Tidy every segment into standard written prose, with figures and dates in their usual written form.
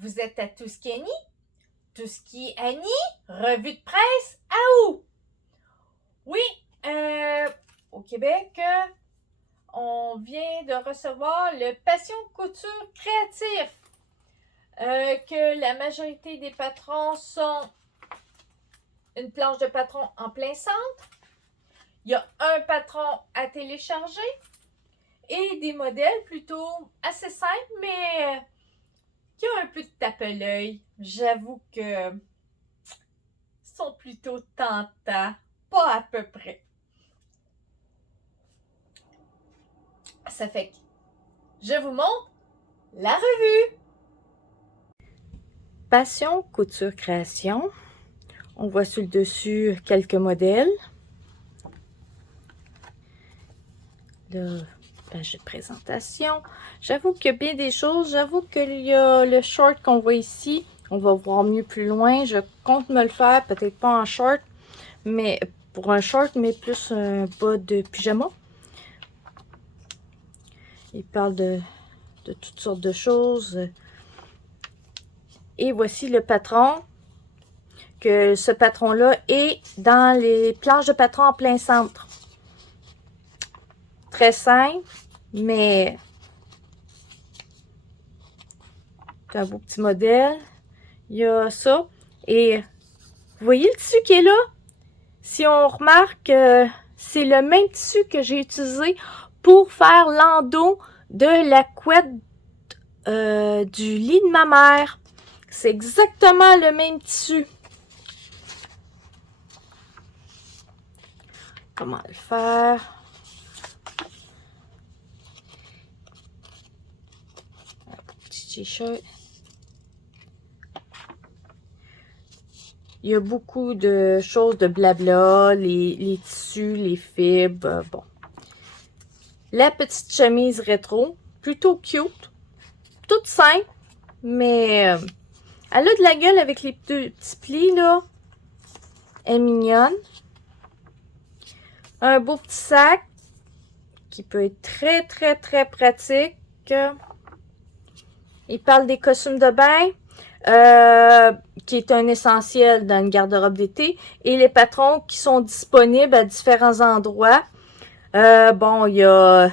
Vous êtes à Tuscany? Tusky Annie? Revue de presse? À où? Oui, au Québec, on vient de recevoir le Passion Couture Créatif. Que la majorité des patrons sont une planche de patron en plein centre. Il y a un patron à télécharger et des modèles plutôt assez simples, mais qui ont un peu de tape à l'œil. J'avoue que sont plutôt tentants, pas à peu près. Ça fait que je vous montre la revue. Passion Couture Création. On voit sur le dessus quelques modèles. Là, page de présentation. J'avoue qu'il y a bien des choses. J'avoue qu'il y a le short qu'on voit ici. On va voir mieux plus loin. Je compte me le faire, peut-être pas en short, mais pour un short, mais plus un bas de pyjama. Il parle de toutes sortes de choses. Et voici le patron. Que ce patron-là est dans les planches de patron en plein centre. Très simple, mais c'est un beau petit modèle. Il y a ça. Et vous voyez le tissu qui est là? Si on remarque, c'est le même tissu que j'ai utilisé pour faire l'endos de la couette du lit de ma mère. C'est exactement le même tissu. Comment le faire? Un petit t-shirt. Il y a beaucoup de choses de blabla, les tissus, les fibres, bon. La petite chemise rétro, plutôt cute, toute simple, mais elle a de la gueule avec les petits plis, là. Elle est mignonne. Un beau petit sac qui peut être très, très, très pratique. Il parle des costumes de bain. Qui est un essentiel dans une garde-robe d'été, et les patrons qui sont disponibles à différents endroits. Bon, il y a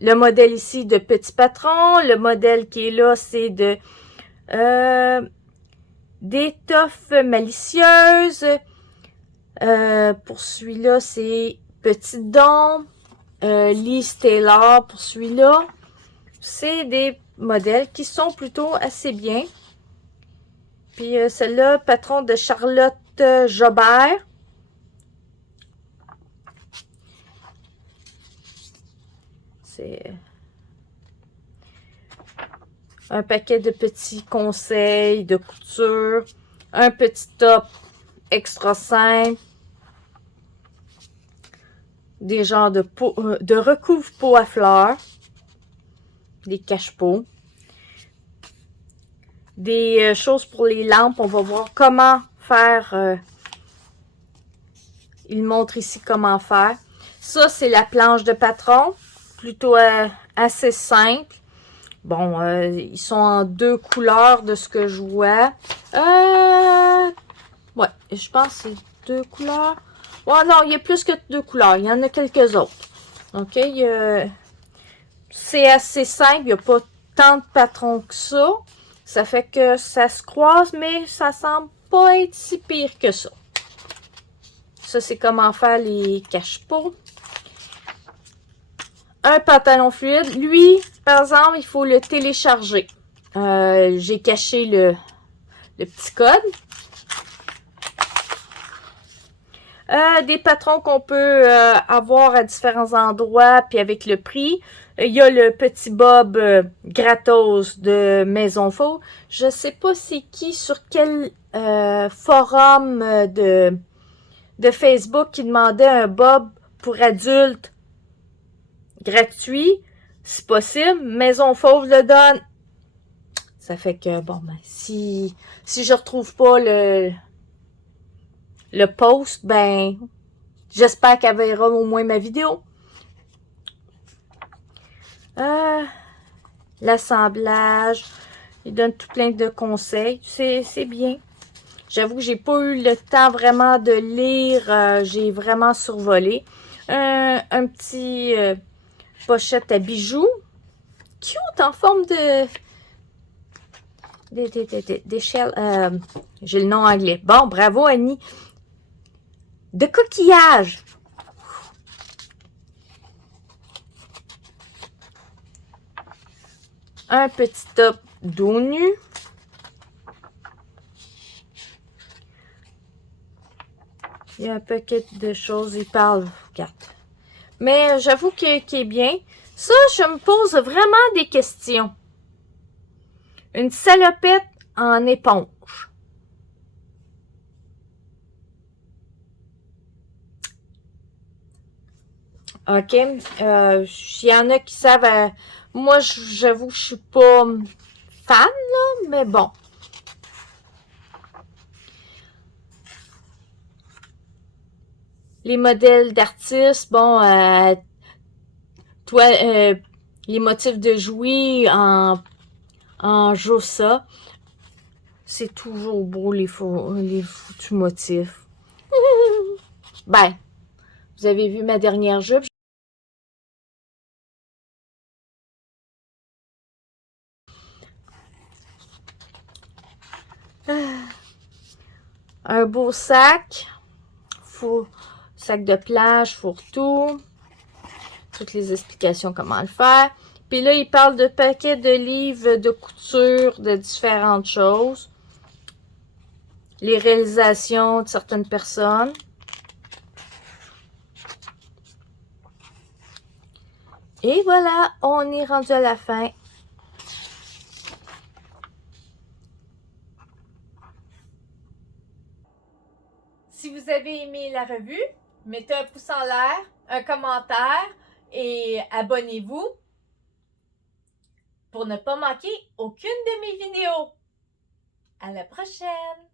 le modèle ici de petit patron. Le modèle qui est là, c'est de d'étoffe malicieuse. Pour celui-là, c'est Petit Don. Liz Taylor pour celui-là. C'est des modèles qui sont plutôt assez bien. Puis celle-là, patron de Charlotte Jobert. C'est un paquet de petits conseils de couture. Un petit top extra simple. Des genres de recouvre-peau à fleurs. Des cache-peaux. Des choses pour les lampes. On va voir comment faire. Il montre ici comment faire. Ça, c'est la planche de patron. Plutôt assez simple. Bon, ils sont en deux couleurs de ce que je vois. Ouais, je pense que c'est deux couleurs. Ouais, non, il y a plus que deux couleurs. Il y en a quelques autres. OK, c'est assez simple. Il n'y a pas tant de patrons que ça. Ça fait que ça se croise, mais ça semble pas être si pire que ça. Ça, c'est comment faire les cache-peaux. Un pantalon fluide. Lui, par exemple, il faut le télécharger. J'ai caché le petit code. Des patrons qu'on peut avoir à différents endroits, puis avec le prix. Il y a le petit bob gratos de Maison Faux. Je sais pas c'est qui, sur quel forum de Facebook qui demandait un bob pour adultes gratuit. C'est possible. Maison Fauve le donne. Ça fait que, bon, ben, si je retrouve pas le post, ben, j'espère qu'elle verra au moins ma vidéo. L'assemblage. Il donne tout plein de conseils. C'est bien. J'avoue que j'ai pas eu le temps vraiment de lire. J'ai vraiment survolé. Un petit pochette à bijoux. Cute en forme d'échelle. J'ai le nom anglais. Bon, bravo Annie. De coquillage. Un petit top dos nu. Il y a un paquet de choses. Il parle. Regarde. Mais j'avoue qu'il est bien. Ça, je me pose vraiment des questions. Une salopette en éponge. OK. Il y en a qui savent. Moi, j'avoue que je suis pas fan, là, mais bon. Les modèles d'artistes, bon, toi, les motifs de jouets en ça. C'est toujours beau, les foutus motifs. Ben, vous avez vu ma dernière jupe. Un beau sac. Sac de plage, fourre-tout. Toutes les explications comment le faire. Puis là, il parle de paquets de livres de couture, de différentes choses. Les réalisations de certaines personnes. Et voilà, on est rendu à la fin. Si vous avez aimé la revue, mettez un pouce en l'air, un commentaire et abonnez-vous pour ne pas manquer aucune de mes vidéos. À la prochaine!